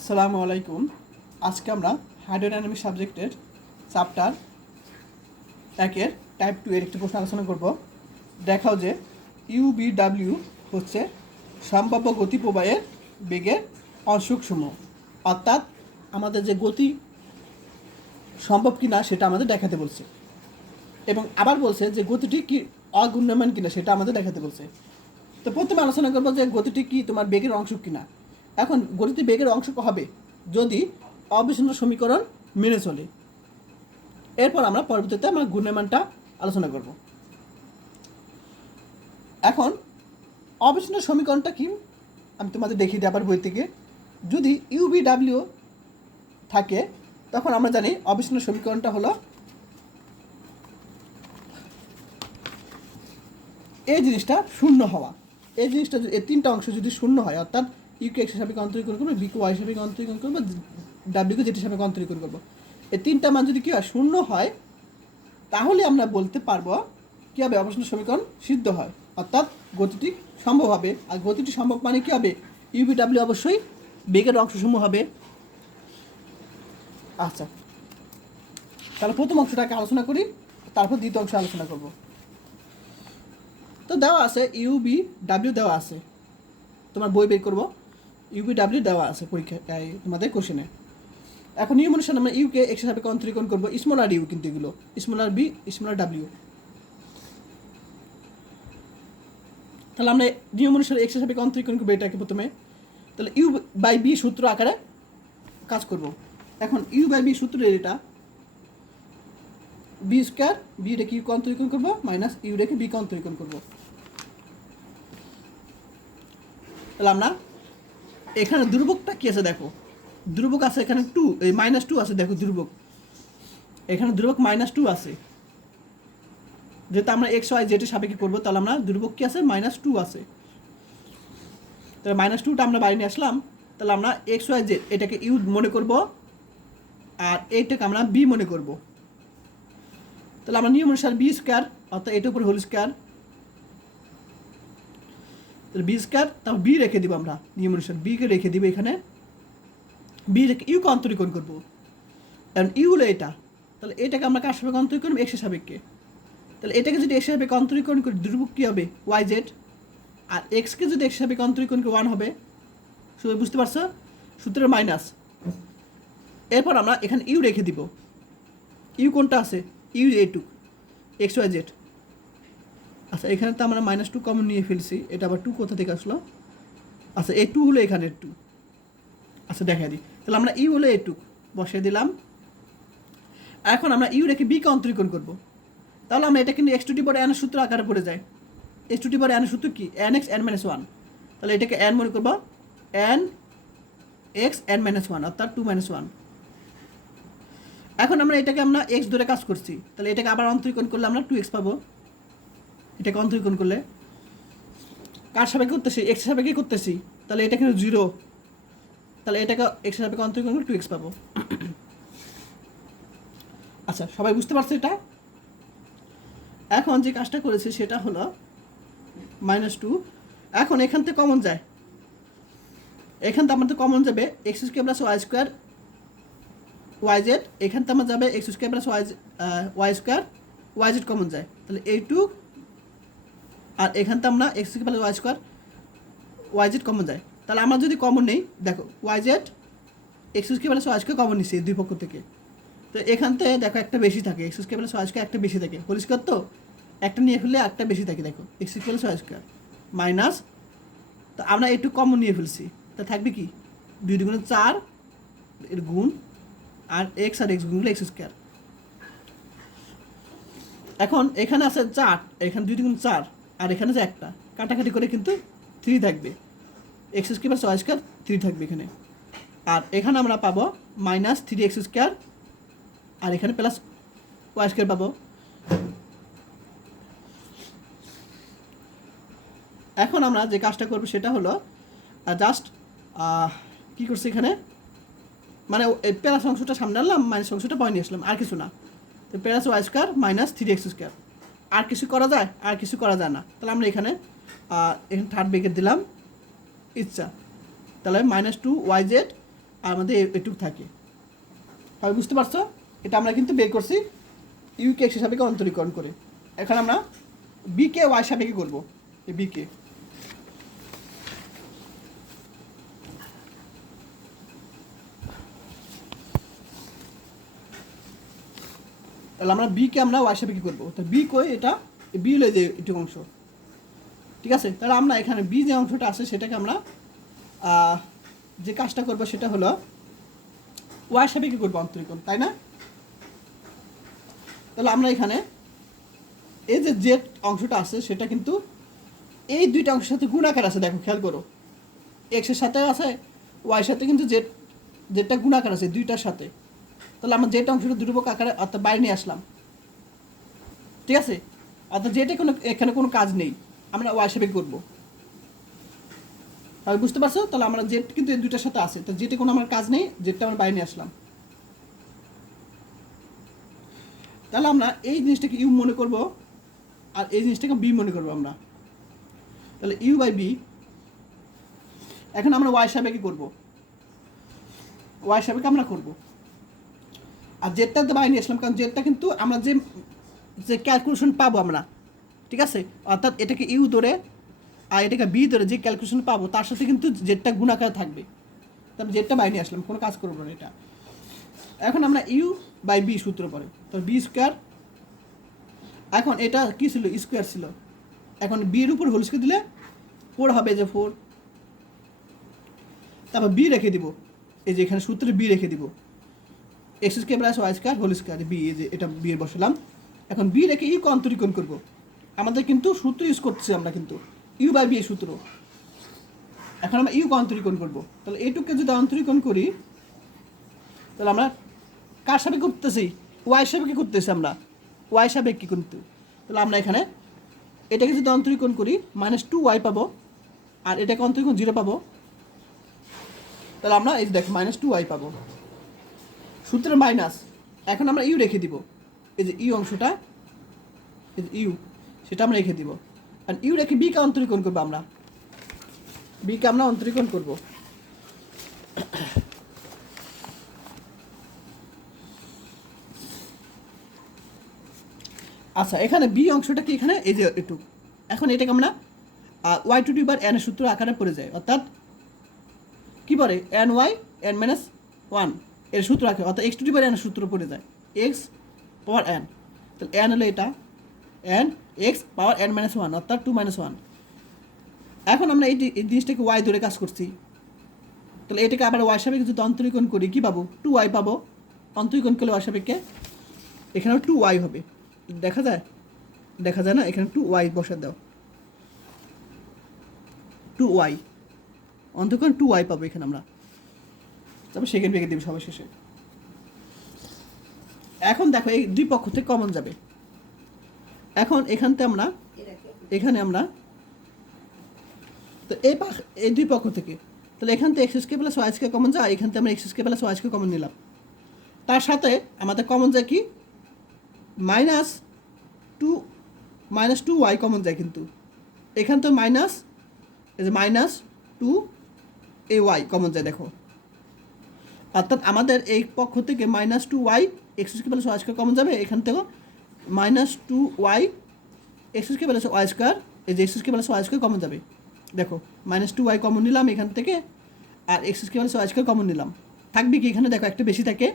আসসালামু আলাইকুম। আজকে আমরা হাইড্রোডাইনামিক সাবজেক্টের চ্যাপ্টার একের টাইপ টু এর একটি প্রশ্ন আলোচনা করব। দেখাও যে ইউবিডাব্লিউ হচ্ছে সম্ভাব্য গতি প্রবাহের বেগের অংশসমূহ। অর্থাৎ আমাদের যে গতি সম্ভব কিনা সেটা আমাদের দেখাতে বলছে। এবং আবার বলছে যে গতিটি কি অগুণ্যমান কিনা সেটা আমাদের দেখাতে বলছে। তো প্রথমে আলোচনা করব যে গতিটি কি, তোমার বেগের অংশ কিনা। এখন গতিটি বেগের অংশ হবে যদি অবিচ্ছিন্ন সমীকরণ মেনে চলে। এরপর আমরা পরবর্তীতে আমরা গুণমানটা আলোচনা করব। এখন অবিচ্ছিন্ন সমীকরণটা কি? আমি তোমাদের দেখিয়ে আবার বই থেকে। যদি ইউবিডাব্লিউ থাকে, তখন আমরা জানি অবিচ্ছিন্ন সমীকরণটা হলো এই জিনিসটা শূন্য হওয়া। এই জিনিসটা এই তিনটা অংশ যদি শূন্য হয়, অর্থাৎ ইউকে এক্স হিসাবে অন্তরীকরণ করব বিকে ওয়াই হিসাবে অন্তরীকরণ করব ডাব্লিউকে যেটি হিসাবে অন্তরীকরণ করব। এই তিনটা মান যদি কী হয়, শূন্য হয়, তাহলে আমরা বলতে পারব কী হবে অবশ্যই সমীকরণ সিদ্ধ হয়। অর্থাৎ গতিটি সম্ভব হবে। আর গতিটি সম্ভব মানে কী হবে? ইউবি ডাব্লিউ অবশ্যই বেগের অংশসমূহ হবে। আচ্ছা। তাহলে প্রথম অংশটাকে আলোচনা করি, তারপর দ্বিতীয় অংশ আলোচনা করব। তো দেওয়া আছে ইউবি ডাব্লিউ দেওয়া আছে। তোমার বই বের করব। ইউবি ডাব্লিউ দেওয়া আছে পরীক্ষায় তোমাদের কোশ্চেনে এখন অনুসারে আমরা ইউকে এক্স হিসাবে অন্তরীকরণ করব। স্মল আর ইউ কিন্তু এগুলো। Small R B small R W তাহলে আমরা নিয়ম অনুসারে এক্স হিসাবে অন্তরীকরণ করব এটাকে প্রথমে। তাহলে ইউ বাই বি সূত্র আকারে কাজ করব। এখন ইউ বাই বি সূত্রের এটা। বি স্কোয়ার বি রেখে ইউ অন্তরীকরণ করব? মাইনাস ইউ রেখে বি অন্তরীকরণ করব। তাহলে আমরা এখানে দুর্ভোগটা কি আছে দেখো? দুর্ভোগ আছে এখানে টু এই মাইনাস টু আছে, দেখো দুর্ভোগ। এখানে দুর্ভোগ মাইনাস টু আছে। যেহেতু আমরা এক্স ওয়াই জেটের সাপেক্ষে করব, তাহলে আমরা দুর্ভোগ কি আছে? মাইনাস টু আছে। তাহলে মাইনাস টুটা আমরা বাইরে নিয়ে আসলাম। তাহলে আমরা এক্স ওয়াই জেড এটাকে ইউ মনে করব, আর এইটাকে আমরা বি মনে করব। তাহলে আমরা নিয়ম অনুসারে বি স্কোয়ার অর্থাৎ এটার উপর হোল স্কোয়ার তাহলে বি স্কোয়ার তারপর বি রেখে দিব আমরা অনুসারে বিকে রেখে দিব এখানে। বি রেখে ইউকে অন্তরীকরণ করব। কারণ ইউ হলো এটা। তাহলে এটাকে আমরা কার সাপেক্ষে অন্তরীকরণ এক্সের সাপেক্ষে। তাহলে এটাকে যদি এক্সের সাপেক্ষে অন্তরীকরণ করি দুর্ভোগ কী হবে? ওয়াই জেড আর এক্সকে যদি এক্সের সাপেক্ষে অন্তরীকরণ করি ওয়ান হবে। শুধু বুঝতে পারছ? সূত্রের মাইনাস এরপর আমরা এখানে ইউ রেখে দিব। ইউ কোনটা আছে? U A two X Y Z আচ্ছা এখানে তো আমরা মাইনাস টু কমন নিয়ে ফেলছি, এটা আবার টু কোথা থেকে আসলো? আচ্ছা এ টু হলো এখানে টু আচ্ছা দেখা দিই। তাহলে আমরা ইউ হলো এ টু বসিয়ে দিলাম। এখন আমরা ইউ রেখে বিকে অন্তরীকরণ করব। তাহলে আমরা এটা কিন্তু এক্স টু টি পরে এন সূত্র আকারে পড়ে যায়। এক্স টু টি পরে এন সূত্র কি? N X N minus one তাহলে এটাকে এন মনে করব। N X N minus one অর্থাৎ টু মাইনাস ওয়ান এখন আমরা এটাকে আমরা এক্স ধরে কাজ করছি। তাহলে এটাকে আবার অন্তরীকরণ করলে আমরা টু এক্স পাবো। এটাকে অন্তরীকরণ করলে। কার সাপেক্ষে করতেছি? এক্স সাপেক্ষে করতেছি। তাহলে এটা কিন্তু জিরো তাহলে এটাকে এক্স সাপেক্ষে অন্তরীকরণ করলে টু এক্স পাবো। আচ্ছা সবাই বুঝতে পারছে এটা? এখন যে কাজটা করেছি সেটা হলো মাইনাস টু এখন এখান থেকে কমন যায়। এখান থেকে আমাদের কমন যাবে x square plus y square y z এখান থেকে আমার যাবে x square plus y y square y z common যায়। তাহলে এই টু আর এখান থেকে আমরা x plus y square y z common যায়। তাহলে আমরা যদি কমন নেই, দেখো y z x square plus y square common নিচ্ছে দুই পক্ষ থেকে। তো এখান থেকে দেখো একটা বেশি থাকে x square plus y square একটা বেশি থাকে। হোল স্কোয়ার তো? একটা নিয়ে ফেললে একটা বেশি থাকে, দেখো x plus y square minus তো আমরা একটু কমন নিয়ে ফেলছি। তা থাকবে কি? দুই দুগুণে চার এর গুণ, আর এক্স আর এক্স গুণ এক্স স্কোয়ার এখন এখানে আছে চার, এখানে দুই দুগুণ চার। আর এখানে যে একটা, কাটাকাটি করে কিন্তু থ্রি থাকবে। X square plus square three থাকবে এখানে। আর এখানে আমরা পাবো মাইনাস থ্রি এক্স স্কোয়ার আর এখানে প্লাস ওয়াই স্কোয়ার পাবো। এখন আমরা যে কাজটা করব সেটা হলো জাস্ট কী করছি এখানে? মানে প্লাস অংশটা সামনে আনলাম মাইনাস অংশটা পয় নিয়ে আসলাম, আর কিছু না। তো plus y square minus three x square আর কিছু করা যায়, আর কিছু করা যায় না। তাহলে আমরা এখানে এখানে থার্ড ব্রেকেট দিলাম। ইচ্ছা। তাহলে মাইনাস টু ওয়াই জেড আর আমাদের এটুক থাকে। হয় বুঝতে পারছ? এটা আমরা কিন্তু বের করছি ইউকে এক্স হিসাবে অন্তরীকরণ করে। এখন আমরা বিকে ওয়াই সাপেক্ষে করব। বিকে তাহলে আমরা বিকে আমরা ওয়াই সাপেক্ষে করব। তো বি কই? এটা বি হলো যে এটুকু অংশ। ঠিক আছে? তাহলে আমরা এখানে বি যে অংশটা আছে, সেটাকে আমরা যে কাজটা করব সেটা হলো ওয়াই সাপেক্ষে করব অন্তরীকরণ তাই না? তাহলে আমরা এখানে এই যে জেড অংশটা আছে, সেটা কিন্তু এই দুইটা অংশের সাথে গুণাকার আছে, দেখো, খেয়াল করো। এক্সের সাথে আছে ওয়াইয়ের সাথে কিন্তু জেড জেডটা গুণাকার আছে, দুইটার সাথে। তাহলে আমরা যেটা অংশটা দুর্বক আকারে অর্থাৎ বাইরে নিয়ে আসলাম। ঠিক আছে? অর্থাৎ যেটা কোনো, এখানে কোনো কাজ নেই, আমরা ওয়াই সাপেক্ষে করব। তাহলে বুঝতে পারছ? তাহলে আমরা জেড কিন্তু এই দুইটার সাথে আছে। তো যেটা কোনো আমার কাজ নেই জেডটা আমরা বাইরে নিয়ে আসলাম। তাহলে আমরা এই জিনিসটাকে ইউ মনে করব, আর এই জিনিসটাকে বি মনে করব আমরা। তাহলে ইউ বাই বি, এখন আমরা ওয়াই সাপেক্ষে করব। ওয়াই সাপেক্ষে আমরা করব। আর জেডটা তো বাইরে নিয়ে আসলাম, কারণ জেডটা কিন্তু আমরা যে যে ক্যালকুলেশন পাবো আমরা, ঠিক আছে? অর্থাৎ এটাকে ইউ ধরে আর এটাকে বি ধরে যে ক্যালকুলেশন পাবো, তার সাথে কিন্তু জেডটা গুণাকার থাকবে। তাহলে জেডটা বাইরে নিয়ে আসলাম, কোনো কাজ করব না এটা। এখন আমরা ইউ বাই বি সূত্র পরে তো বি স্কোয়ার এখন এটা কি ছিল? স্কোয়ার ছিল। এখন বির উপর হোল স্কোয়ার দিলে ফোর হবে যে ফোর তারপর বি রেখে দিব, এই যে এখানে সূত্রে বি রেখে দিব। X square plus y square whole square b যে এটা বি এর বসালাম। এখন বি রেখে ইউ অন্তরীকরণ করব। আমাদের কিন্তু সূত্র ইউজ করতেছি আমরা কিন্তু। ইউ বাই বি এর সূত্র। এখন আমরা ইউ অন্তরীকরণ করব। তাহলে এইটুকে যদি অন্তরীকরণ করি, তাহলে আমরা কার সাপেক্ষে করতেছি? ওয়াই সাপেক্ষে করতেছি আমরা। ওয়াই সাপেক্ষে কিন্তু তাহলে আমরা এখানে এটাকে যদি অন্তরীকরণ করি মাইনাস টু ওয়াই পাবো, আর এটাকে অন্তরীকরণ জিরো পাবো। তাহলে আমরা এই দেখো মাইনাস টু ওয়াই পাবো। সূত্রের মাইনাস এখন আমরা ইউ রেখে দিব। এই যে ইউ অংশটা, এই যে ইউ সেটা আমরা রেখে দিব। আর ইউ রেখে বিকে অন্তরীকরণ করব আমরা। বিকে আমরা অন্তরীকরণ করব। আচ্ছা এখানে বি অংশটা কি এখানে? এই যে একটু এখন এটাকে আমরা y to the bar n সূত্র আকারে পড়ে যায়। অর্থাৎ কি বলে n y n minus one এর সূত্র রাখে অর্থাৎ x to the bar n সূত্র পড়ে যায়। এক্স পাওয়ার এন তাহলে এন হলো এটা। N x power n minus one অর্থাৎ টু মাইনাস ওয়ান এখন আমরা এই জিনিসটাকে ওয়াই ধরে কাজ করছি। তাহলে এটাকে আবার ওয়াই সাপেক্ষে যদি অন্তরীকরণ করি, কী পাবো? টু ওয়াই পাবো। অন্তরীকরণ করলে ওয়াই সাপেক্ষে এখানেও টু ওয়াই হবে। দেখা যায়? দেখা যায় না? এখানে টু ওয়াই বসা দাও। টু ওয়াই অন্তকরণ টু ওয়াই পাবো এখানে আমরা। তারপর সেকেন্ড বেগে দেবে সবার শেষে। এখন দেখো, এই দুই পক্ষ থেকে কমন যাবে। এখন এখানতে আমরা, এখানে আমরা, তো এই পাখ, এই দুই পক্ষ থেকে। তাহলে এখান থেকে x square plus y square common যায় এখান থেকে আমরা x square plus y square common নিলাম। তার সাথে আমাদের কমন যায় কি? Minus two minus two y common যায় কিন্তু। এখান তো minus minus two a y common যায়, দেখো। অর্থাৎ আমাদের এই পক্ষ থেকে minus two y x square plus y square common যাবে এখান থেকে minus two y x square plus y square এই যে x square plus y square common যাবে। দেখো মাইনাস টু ওয়াই কমন নিলাম এখান থেকে, আর x square plus y square common নিলাম। থাকবে কি এখানে? দেখো, একটা বেশি থাকে।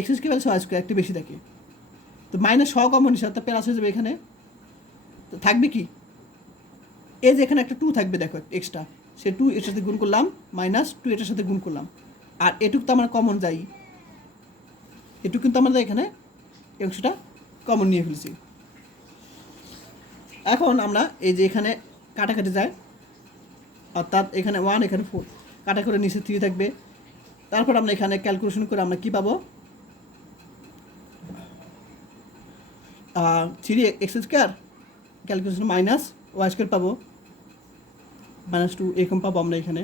X square plus y square একটা বেশি থাকে। তো মাইনাস ছ কমন হিসাবে অর্থাৎ প্লাস হয়ে যাবে এখানে। তো থাকবে কি? এই যে এখানে একটা টু থাকবে, দেখো এক্সট্রা সে টু এটার সাথে গুণ করলাম মাইনাস টু এটার সাথে গুণ করলাম। আর এটুক তো আমরা কমন যাই। এটুক কিন্তু আমাদের এখানে অংশটা কমন নিয়ে ফেলছি। এখন আমরা এই যে এখানে কাটাকাটি যায়, অর্থাৎ এখানে ওয়ান এখানে ফোর কাটা করে নিচে থ্রি থাকবে। তারপর আমরা এখানে ক্যালকুলেশন করে আমরা কী পাবো? Three x square calculation minus y square পাবো। মাইনাস টু এরকম পাবো আমরা এখানে।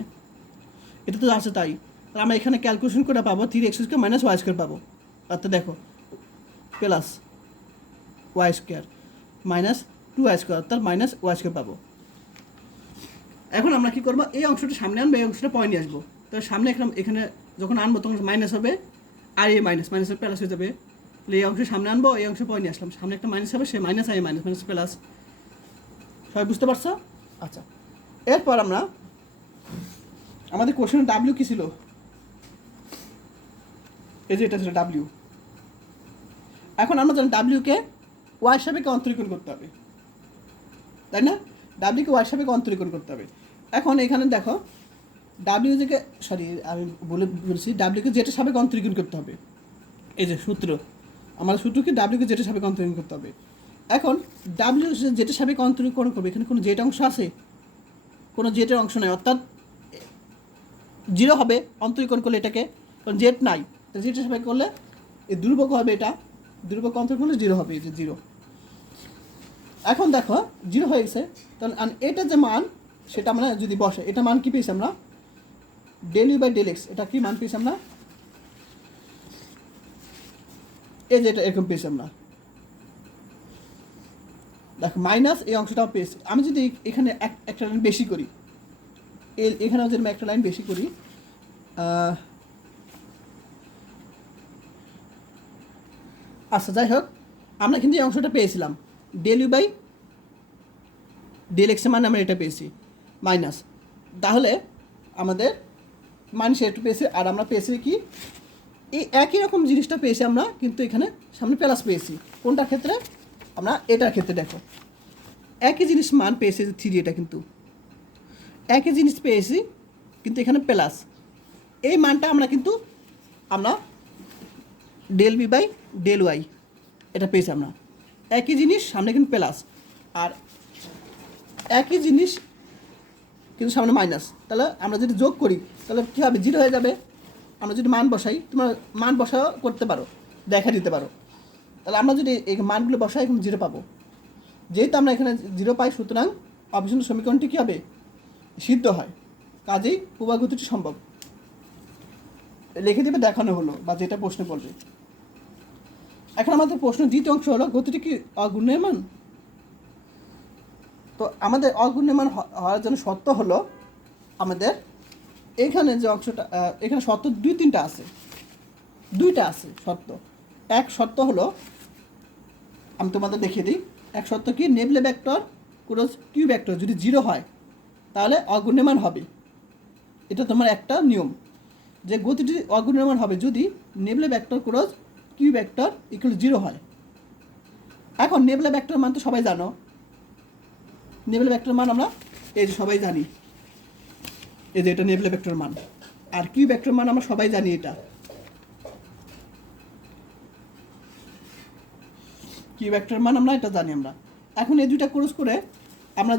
এটা তো আছে তাই। তাহলে আমরা এখানে ক্যালকুলেশন করে পাবো three x square minus y square পাবো। অর্থাৎ দেখো। Plus y square minus two y square অর্থাৎ মাইনাস ওয়াই স্কোয়ার পাবো। এখন আমরা কি করব? এই অংশটা সামনে আনব, এই অংশটা পয়েন্ট নিয়ে আসব। তো সামনে এখানে এখানে যখন আনব, তখন মাইনাস হবে আর এ মাইনাস মাইনাসের প্লাস হয়ে যাবে। এই অংশ সামনে আনব, এই অংশ পরে নিয়ে আসলাম। সামনে একটা মাইনাস হবে, সে minus i minus minus plus সবাই বুঝতে পারছ? আচ্ছা। এরপর আমরা, আমাদের কোশ্চেন ডাব্লিউ কী ছিল? এই যে এটা ছিল ডাব্লিউ এখন আমরা জানি ডাব্লিউকে ওয়াই সাপেক্ষে অন্তরীকরণ করতে হবে। তাই না? ডাব্লিউকে ওয়াই সাপেক্ষে অন্তরীকরণ করতে হবে। এখন এখানে দেখো ডাব্লিউ থেকে সরি আমি বলে বলছি ডাব্লিউকে জেটের সাপেক্ষে অন্তরীকরণ করতে হবে। এই যে সূত্র, আমার সূত্রকে ডাব্লিউকে জেটের সাপেক্ষে অন্তরীকরণ করতে হবে? এখন ডাব্লিউ জেটের সাপেক্ষে অন্তরীকরণ করবে, এখানে কোনো জেট অংশ আছে? কোনো জেটের অংশ নাই, অর্থাৎ জিরো হবে, অন্তরীকরণ করলে এটাকে, কারণ জেট নাই। তো জেটের সাপেক্ষে করলে এই দুর্ভোগ হবে এটা দুর্ভোগ অন্তর করলে জিরো হবে, এই যে জিরো এখন দেখো জিরো হয়ে গেছে, তাহলে এটা যে মান, সেটা আমরা যদি বসে, এটা মান কি পেয়েছি আমরা? Del u by del x এটা কি মান পেয়েছি আমরা? এই যে এটা এরকম পেয়েছি আমরা। দেখো মাইনাস এই অংশটাও পেয়েছি। আমি যদি এখানে এক- একটা লাইন বেশি করি এখানেও যদি আমি একটা লাইন বেশি করি আচ্ছা যাই হোক, আমরা কিন্তু এই অংশটা পেয়েছিলাম। ডেল ইউ বাই ডেল এক্সের মানে আমরা এটা পেয়েছি মাইনাস তাহলে আমাদের মাইনাস একটু পেয়েছি, আর আমরা পেয়েছি কি? এই একই রকম জিনিসটা পেয়েছি আমরা, কিন্তু এখানে সামনে প্লাস পেয়েছি। কোনটার ক্ষেত্রে? আমরা এটার ক্ষেত্রে দেখো। একই জিনিস মান পেয়েছি থ্রি এটা কিন্তু। একই জিনিস পেয়েছি, কিন্তু এখানে প্লাস এই মানটা আমরা কিন্তু, আমরা del b by del y এটা পেয়েছি আমরা। একই জিনিস, সামনে কিন্তু প্লাস। আর একই জিনিস কিন্তু সামনে মাইনাস। তাহলে আমরা যদি যোগ করি, তাহলে কী হবে? জিরো হয়ে যাবে। আমরা যদি মান বসাই, তোমরা মান বসা করতে পারো, দেখা দিতে পারো। তাহলে আমরা যদি এই মানগুলো বসাই, এখন জিরো পাবো। যেহেতু আমরা এখানে জিরো পাই, সুতরাং অপশন সমীকরণটি কী হবে? সিদ্ধ হয়। কাজেই উপাগতিটি সম্ভব। লিখে দেবে দেখানো হলো, বা যেটা প্রশ্নে বলবে এখন আমাদের প্রশ্ন দ্বিতীয় অংশ হলো, গতিটি কি অগুণ্যমান তো আমাদের অগুণ্যমান হওয়ার জন্য সত্য হলো আমাদের এখানে যে অংশটা এখানে সত্য দুই তিনটা আছে। দুইটা আছে সত্য এক সত্য হলো, আমি তোমাদের দেখিয়ে দিই। এক সত্য কি? Nabla vector cross q vector যদি জিরো হয়, তাহলে অগুণ্যমান হবে। এটা তোমার একটা নিয়ম। যে গতিটি অগুণ্যমান হবে যদি nabla vector cross q vector equal zero হয়। এখন নেবলে ভেক্টর মান তো সবাই জানো। নেবলে ভেক্টর মান আমরা এই যে সবাই জানি। এই যে এটা নেবলে ভেক্টর মান। আর কিউ ভেক্টর মান আমরা সবাই জানি এটা। কিউ ভেক্টর মান আমরা এটা জানি আমরা। এখন এই দুইটা ক্রস করে আমরা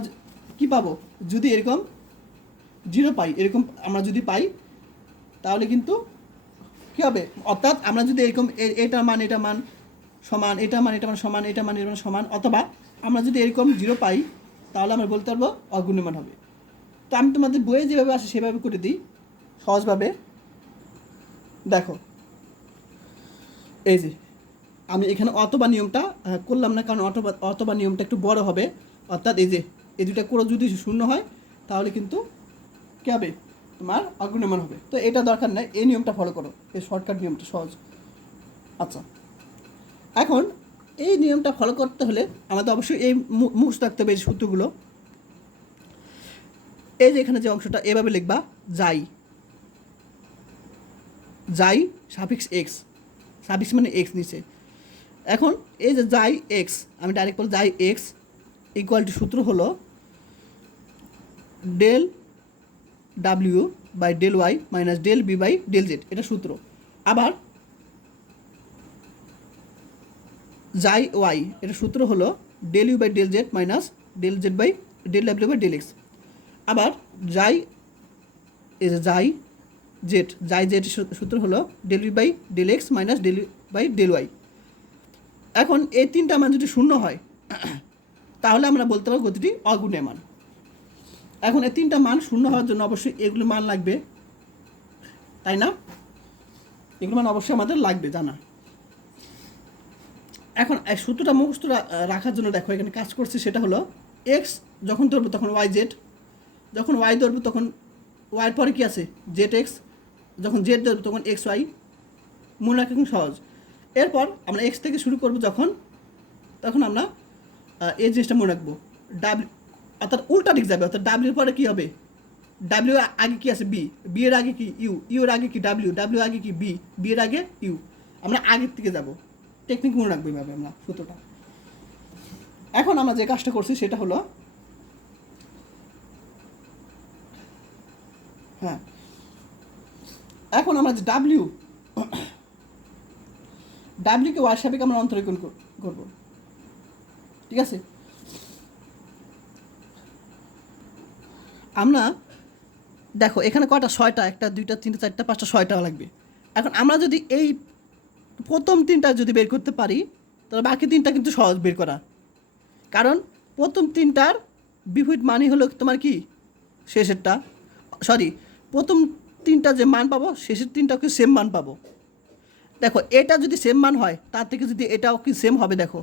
কি পাবো? যদি এরকম জিরো পাই, এরকম আমরা যদি পাই, তাহলে কিন্তু কী হবে? অর্থাৎ আমরা যদি এরকম এ- এটার মান এটা মান সমান এটা মান এটা মান সমান এটা মান এটা মান সমান, অথবা আমরা যদি এরকম জিরো পাই, তাহলে আমরা বলতে পারব অগুণ্যমান হবে। তো আমি তোমাদের বইয়ে যেভাবে আসে সেভাবে করে দিই, সহজভাবে। দেখো, এই যে, আমি এখানে অথবা নিয়মটা করলাম না, কারণ অথবা অথবা নিয়মটা একটু বড় হবে। অর্থাৎ এই যে, এই দুটা করে যদি শূন্য হয়, তাহলে কিন্তু কী হবে? তোমার অগ্রণমান হবে। তো এটা দরকার নেই, এই নিয়মটা ফলো করো। এই শর্টকাট নিয়মটা সহজ। আচ্ছা। এখন এই নিয়মটা ফলো করতে হলে আমাদের অবশ্যই এই মুখস্থ রাখতে হবে এই সূত্রগুলো। এই যে এখানে যে অংশটা, এভাবে লিখবা, যাই। যাই সাফিক্স এক্স সাফিক্স মানে এক্স নিচে। এখন এই যে যাই এক্স আমি ডাইরেক্ট বল যাই এক্স ইকুয়ালিটি সূত্র হলো del W by del Y minus del B by del Z এটা সূত্র। আবার জাই ওয়াই এটা সূত্র হলো del U by del Z minus del Z by del W by del X আবার জাই যে যাই জেড জাই জেড সূত্র হলো del U by del X minus del by del Y এখন এই তিনটা মান যদি শূন্য হয়, তাহলে আমরা বলতে পারব গতিটি অগুণে মান। এখন এই তিনটা মান শূন্য হওয়ার জন্য অবশ্যই এগুলো মান লাগবে। তাই না? এগুলো মান অবশ্যই আমাদের লাগবে, জানা। এখন এই সূত্রটা মুখস্থ রাখার জন্য দেখো, এখানে কাজ করছে সেটা হলো এক্স যখন ধরবো তখন ওয়াই জেড যখন ওয়াই ধরবো তখন ওয়াইয়ের পরে কি আছে? জেড এক্স যখন জেড দেবো তখন এক্স ওয়াই মনে রাখা খুব সহজ। এরপর আমরা এক্স থেকে শুরু করব যখন, তখন আমরা এই জিনিসটা মনে রাখব। ডাব্লিউ অর্থাৎ উল্টা দিক যাবে, অর্থাৎ ডাব্লিউর পরে কী হবে? ডাব্লিউ আগে কি আছে? বি বি এর আগে কি? ইউ ইউ এর আগে কি? ডাব্লিউ ডাব্লিউ আগে কি? বি বি এর আগে ইউ আমরা আগের থেকে যাব। টেকনিক মনে রাখব এইভাবে আমরা, সূত্রটা। এখন আমরা যে কাজটা করছি সেটা হলো হ্যাঁ এখন আমরা যে ডাব্লিউ ডাব্লিউকে ওয়াই সাপেক্ষে আমরা অন্তরীকরণ কর- করব। ঠিক আছে? আমরা, দেখো, এখানে কয়টা? ছয়টা, একটা, দুইটা, তিনটা, চারটা, পাঁচটা ছয়টা লাগবে। এখন আমরা যদি এই প্রথম তিনটা যদি বের করতে পারি, তাহলে বাকি তিনটা কিন্তু সহজ বের করা। কারণ প্রথম তিনটার বিপরীত মানই হলো তোমার কি? শেষেরটা। সরি, প্রথম তিনটা যে মান পাবো, শেষের তিনটাও কি সেম মান পাবো। দেখো, এটা যদি সেম মান হয়, তার থেকে যদি এটাও কি সেম হবে, দেখো,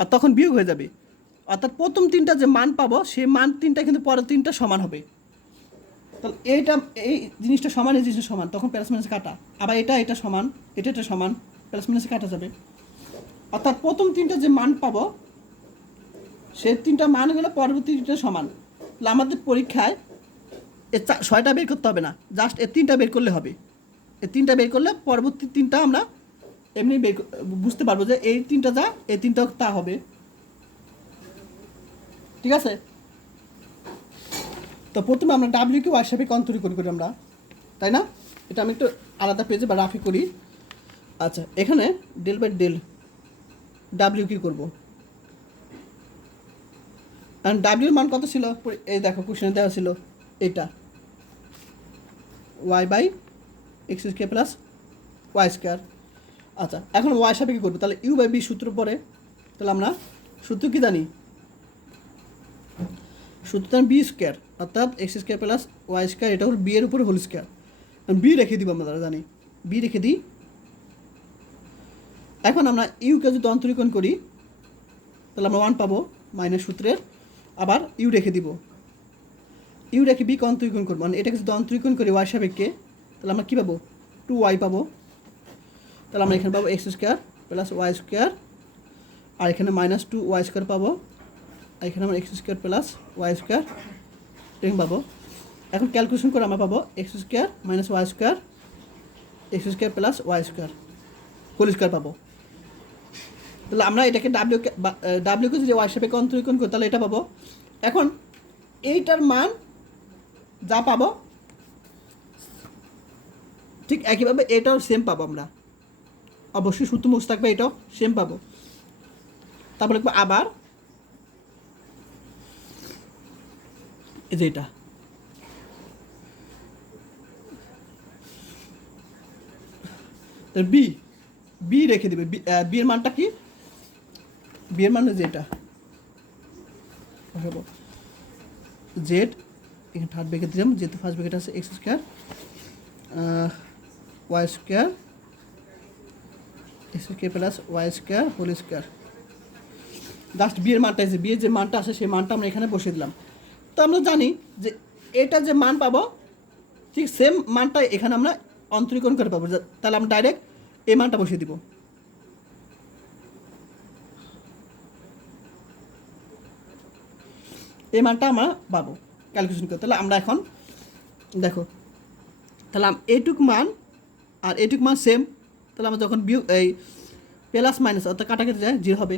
আর তখন বিয়োগ হয়ে যাবে। অর্থাৎ প্রথম তিনটা যে মান পাবো, সেই মান তিনটা কিন্তু পরের তিনটা সমান হবে। তাহলে এইটা, এই জিনিসটা সমান, এই জিনিসটা সমান, তখন প্লাস মাইনাস কাটা। আবার এটা এটা সমান, এটা এটা সমান প্লাস মাইনাসে কাটা যাবে। অর্থাৎ প্রথম তিনটা যে মান পাবো সে তিনটা মান হলে পরবর্তী তিনটা সমান। তাহলে আমাদের পরীক্ষায় এ ছয়টা বের করতে হবে না জাস্ট এ তিনটা বের করলে হবে। এ তিনটা বের করলে পরবর্তী তিনটা আমরা এমনি বের বুঝতে পারব যে এই তিনটা যা, এই তিনটা তা হবে। ঠিক আছে? তো প্রথমে আমরা ডাব্লিউকে ওয়াই সাপেক্ষে অন্তরীকরণ করি আমরা। তাই না? এটা আমি একটু আলাদা পেজে বা রাফি করি। আচ্ছা এখানে ডেল বাই ডেল ডাব্লিউ কি করব। কারণ ডাব্লিউর মান কত ছিল? এই দেখো কোশ্চেনে দেওয়া ছিল এটা। Y by x square plus y square আচ্ছা এখন ওয়াই সাপে কী করব? তাহলে ইউ বাই বি সূত্র পরে, তাহলে আমরা সূত্র কী জানি? সূত্র বি স্কোয়ার, অর্থাৎ x square plus y square, এটা হল বি এর উপরে হোল স্কোয়ার। বি রেখে দিব আমরা, জানি। বি রেখে দিই। এখন আমরা ইউকে যদি অন্তরীকরণ করি, তাহলে আমরা ওয়ান পাবো মাইনাস সূত্রের। আবার ইউ রেখে দিব। ইউ রেখে বিকে অন্তরীকরণ করব। মানে এটাকে যদি অন্তরীকরণ করি ওয়াই সাপেক্ষে, তাহলে আমরা কী পাবো? টু ওয়াই পাবো। তাহলে আমরা এখানে পাবো x square plus y square. আর এখানে মাইনাস টু ওয়াই স্কোয়ার পাবো। এখানে আমার x square plus y square এরকম পাবো। এখন ক্যালকুলেশন করে আমরা পাবো x square minus y square x square plus y square whole square পাবো। তাহলে আমরা এটাকে ডাব্লিউ ডাব্লিউকে যদি ওয়াই সাপেক্ষে অন্তরীকরণ করি, তাহলে এটা পাবো। এখন এইটার মান যা পাবো, ঠিক একইভাবে এটাও সেম পাবো আমরা। অবশ্যই সূত্র মুখ থাকবে, এটাও সেম পাবো। তারপরে আবার এই যে বি বি রেখে দেবে। বি এর মানটা কি? বি এর মান যে এটা জেড, এখানে থার্ড ব্রেকেট দিলাম। যেহেতু ফার্স্ট ব্রেকেট আছে x square y square x square plus y square whole square just বিয়ের মানটা এসে বিয়ের যে মানটা আছে, সেই মানটা আমরা এখানে বসিয়ে দিলাম। তো আমরা জানি যে এটা যে মান পাবো, ঠিক সেম মানটা এখানে আমরা অন্তরীকরণ করে পাবো। তাহলে আমরা ডাইরেক্ট এই মানটা বসিয়ে দিব। এই মানটা আমরা পাবো ক্যালকুলেশন করে। তাহলে আমরা এখন, দেখো, তাহলে এইটুক মান আর এইটুক মান সেম তাহলে আমরা যখন বিউ এই প্লাস মাইনাস অর্থাৎ কাটা কেটে যায় জিরো হবে।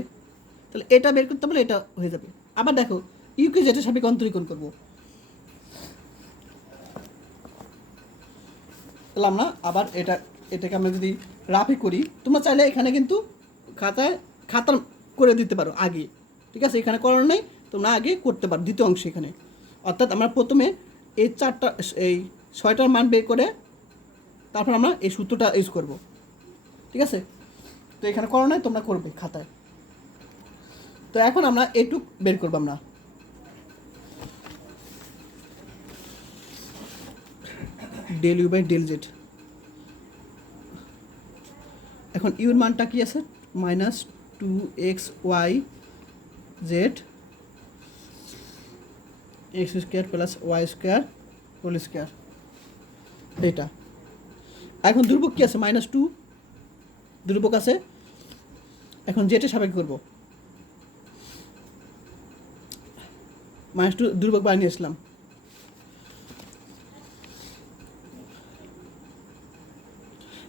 তাহলে এটা বের করতে পারলে এটা হয়ে যাবে। আবার দেখো ইউকে যেটা সাপেক্ষে অন্তরীকরণ করব। তাহলে আমরা আবার এটা, এটাকে আমরা যদি রাফি করি, তোমরা চাইলে এখানে কিন্তু খাতায় খাতার করে দিতে পারো আগে, ঠিক আছে? এখানে করার নেই, তোমরা আগে করতে পারো দ্বিতীয় অংশ এখানে। অর্থাৎ আমরা প্রথমে এই চারটা, এই ছয়টার মান বের করে তারপর আমরা এই সূত্রটা ইউজ করব, ঠিক আছে? তো এখানে করো নাই, তোমরা করবে খাতায়। তো এখন আমরা এটুক বের করব আমরা। Del u by del z এখন ইউর মানটা কি আছে? Minus two x y z x square plus y square whole square এটা এখন দুর্ভোগ কি আছে? মাইনাস টু দুর্ভোগ আছে। এখন যেটা সাপেক্ষ করব। মাইনাস টু দুর্ভোগ বানিয়ে আসলাম।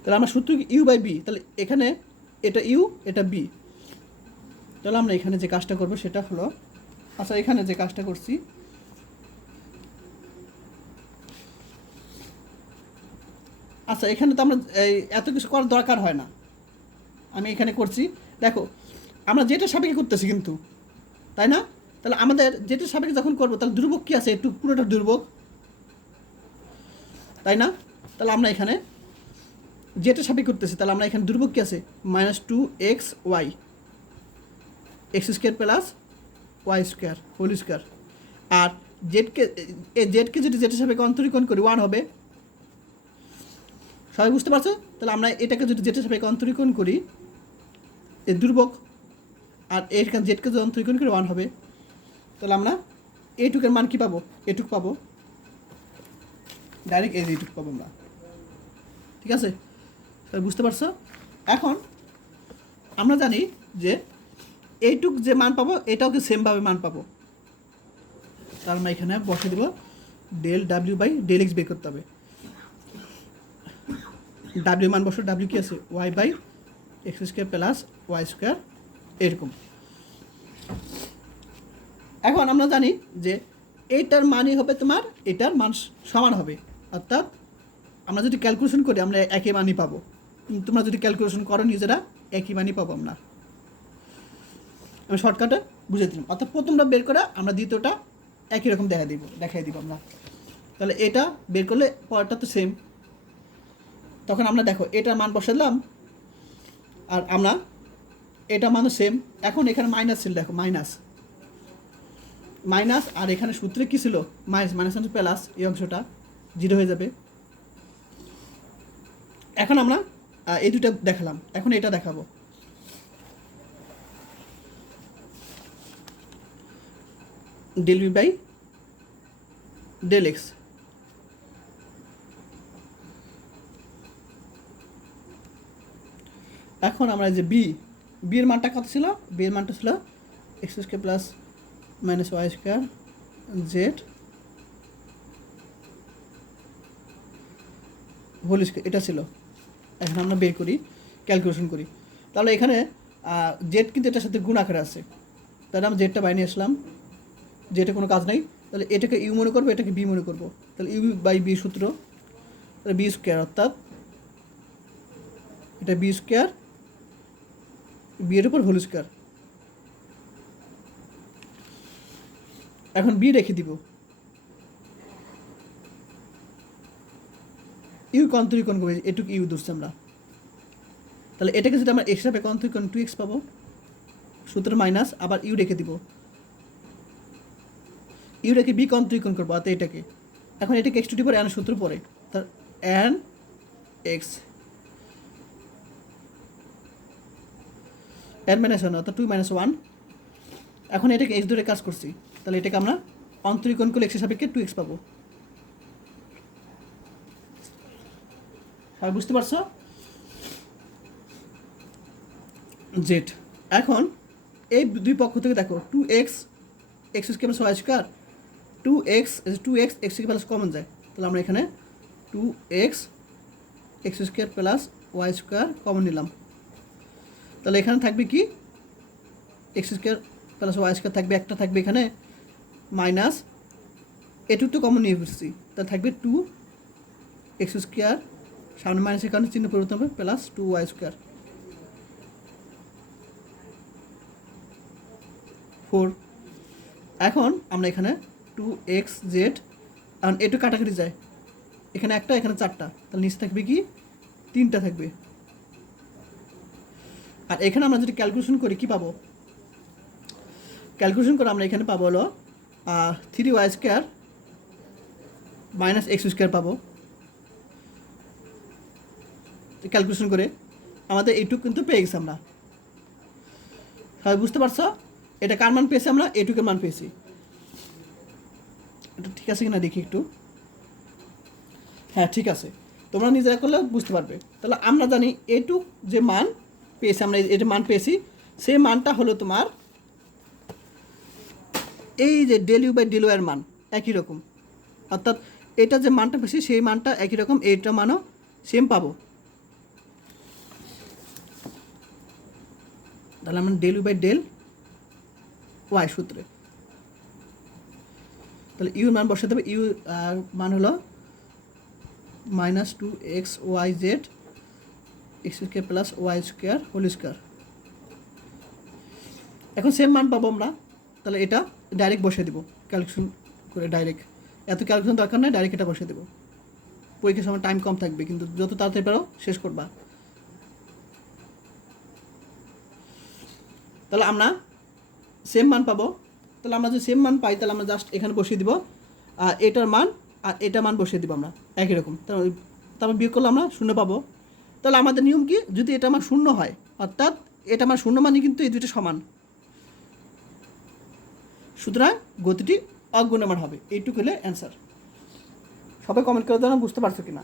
তাহলে আমরা সূত্র ইউ বাই বি তাহলে এখানে এটা ইউ এটা বি তাহলে আমরা এখানে যে কাজটা করব সেটা হলো আচ্ছা এখানে যে কাজটা করছি আচ্ছা এখানে তো আমরা এত কিছু করার দরকার হয় না। আমি এখানে করছি। দেখো, আমরা যেটা সাপেক্ষে করতেছি কিন্তু, তাই না? তাহলে আমাদের যেটা সাপেক্ষে যখন করব, তাহলে দুর্ভোগ কী আছে? একটু, পুরোটা দুর্ভোগ তাই না? তাহলে আমরা এখানে যেটা সাপেক্ষে করতেছে, তাহলে আমরা এখানে দুর্ভোগ কী আছে? Minus two x y x square plus y square whole square আর জেডকে এ জেডকে যদি যেটা সাপেক্ষে অন্তরীকরণ করি ওয়ান হবে। সবাই বুঝতে পারছ? তাহলে আমরা এটাকে যদি যেটা সাপেক্ষে অন্তরীকরণ করি, এ দুর্ভোগ, আর এর জেডকে যদি অন্তরীকরণ করি ওয়ান হবে। তাহলে আমরা এটুকের মান কী পাবো? এটুক পাবো। ডাইরেক্ট এই এইটুক পাবো আমরা। ঠিক আছে? বুঝতে পারছ? এখন আমরা জানি যে এইটুক যে মান পাবো, এটাও কি সেমভাবে মান পাবো। তার আমরা এখানে বসে দেবো del W by del x বের করতে হবে। ডাব্লিউ মান বসো ডাব্লিউ কি আছে? Y by x square plus y square এরকম। এখন আমরা জানি যে এইটার মানই হবে তোমার, এটার মান সমান হবে। অর্থাৎ আমরা যদি ক্যালকুলেশন করি, আমরা একই মানই পাবো। তোমরা যদি ক্যালকুলেশন করো, নিজেরা একই মানই পাবো আমরা। আমি শর্টকাটে বুঝে দিলাম। অর্থাৎ প্রথমটা বের করে আমরা দ্বিতীয়টা একই রকম দেখা দিব, দেখাই দিব আমরা। তাহলে এটা বের করলে পরেরটা তো সেম তখন আমরা দেখো এটা মান বসালাম আর আমরা এটা মানও সেম এখন এখানে মাইনাস ছিল, দেখো মাইনাস মাইনাস আর এখানে সূত্রে কী ছিল? মাইনাস মাইনাস প্লাস এই অংশটা জিরো হয়ে যাবে। এখন আমরা এই দুটো দেখালাম। এখন এটা দেখাবো। ডেল বাই ডেল এক্স এখন আমরা যে বি বি এর মানটা কত ছিল? বি এর মানটা ছিল x square plus minus y square z whole square এটা ছিল। এখন আমরা বের করি ক্যালকুলেশন করি। তাহলে এখানে জেড কিন্তু এটার সাথে গুণ আকারে আছে। তাহলে আমি জেডটা বাইরে আসলাম। জেডে কোনো কাজ নাই। তাহলে এটাকে ইউ মনে করব, এটাকে বি মনে করব। তাহলে ইউ বাই বি সূত্র, তাহলে বি স্কোয়ার অর্থাৎ এটা বি স্কোয়ার বি এর উপর হোল স্কোয়ার এখন বি রেখে দিব। ইউ কন্তরীকরণ করবে, এটুকু ইউ ধরছি আমরা। তাহলে এটাকে যদি আমরা এক্স হিসাবে কন্তরীকরণ টু এক্স পাবো, সূত্র মাইনাস আবার ইউ রেখে দিব। ইউ রেখে বি কন্তরীকরণ করব অর্থাৎ এটাকে। এখন এটাকে এক্স টু পরে এন সূত্র পরে তার n x n minus one অর্থাৎ টু মাইনাস ওয়ান এখন এটাকে এক্স ধরে কাজ করছি, তাহলে এটাকে আমরা অন্তরীকরণ করলে এক্সের সাপেক্ষে টু এক্স পাবো। সবাই বুঝতে পারছ? জেড এখন এই দুই পক্ষ থেকে দেখো two x x square plus y square two x two x x square plus common যায়। তাহলে আমরা এখানে two x x square plus y square common নিলাম। তাহলে এখানে থাকবে কি? X square plus y square থাকবে, একটা থাকবে এখানে মাইনাস এটুক তো কমন নিয়ে ফেলছি। তাহলে থাকবে টু এক্স স্কোয়ার সামনে মাইনাসের কারণে চিহ্ন পরিবর্তন হবে plus two y square four এখন আমরা এখানে টু এক্স জেড এখন এটু কাটাকাটি যায়। এখানে একটা, এখানে চারটা। তাহলে নিচে থাকবে কি? তিনটা থাকবে। আর এখানে আমরা যদি ক্যালকুলেশন করি, কি পাবো? ক্যালকুলেশন করে আমরা এখানে পাবো হলো three y square minus x square পাবো। ক্যালকুলেশন করে আমাদের এইটুক কিন্তু পেয়ে গেছি আমরা। সবাই বুঝতে পারছ? এটা কার মান পেয়েছি আমরা? এইটুকের মান পেয়েছি। এটা ঠিক আছে কিনা দেখি একটু। হ্যাঁ ঠিক আছে। তোমরা নিজেরা করলে বুঝতে পারবে। তাহলে আমরা জানি এটুক যে মান পেয়েছি আমরা এটা মান পেয়েছি, সেই মানটা হলো তোমার এই যে ডেল ইউ বাই ডেল মান, একই রকম। অর্থাৎ এটা যে মানটা পেয়েছি, সেই মানটা একই রকম এইটা মানও সেম পাবো। তাহলে আমরা del u by del y সূত্রে। তাহলে ইউর মান বসাতে হবে ইউ মান হলো minus two x y z x square plus y square whole square এখন সেম মান পাবো আমরা, তাহলে এটা ডাইরেক্ট বসিয়ে দেবো ক্যালকুলেশন করে ডাইরেক্ট এত ক্যালকুলেশন দরকার নেই ডাইরেক্ট এটা বসিয়ে দেবো। পরীক্ষার সময় টাইম কম থাকবে, কিন্তু যত তাড়াতাড়ি পারো, শেষ করবা। তাহলে আমরা সেম মান পাবো। তাহলে আমরা যদি সেম মান পাই, তাহলে আমরা জাস্ট এখানে বসিয়ে দিব আর এটার মান আর এটা মান বসিয়ে দিব আমরা, একই রকম। তারপর তারপর বিয়োগ করলে আমরা শূন্য পাবো। তাহলে আমাদের নিয়ম কি? যদি এটা আমার শূন্য হয়, অর্থাৎ এটা আমার শূন্য মানে কিন্তু এই দুটো সমান। সুতরাং গতিটি অগুণমান হবে। এইটুকু হলে অ্যান্সার সবাই কমেন্ট করে দেওয়া বুঝতে পারছ কি না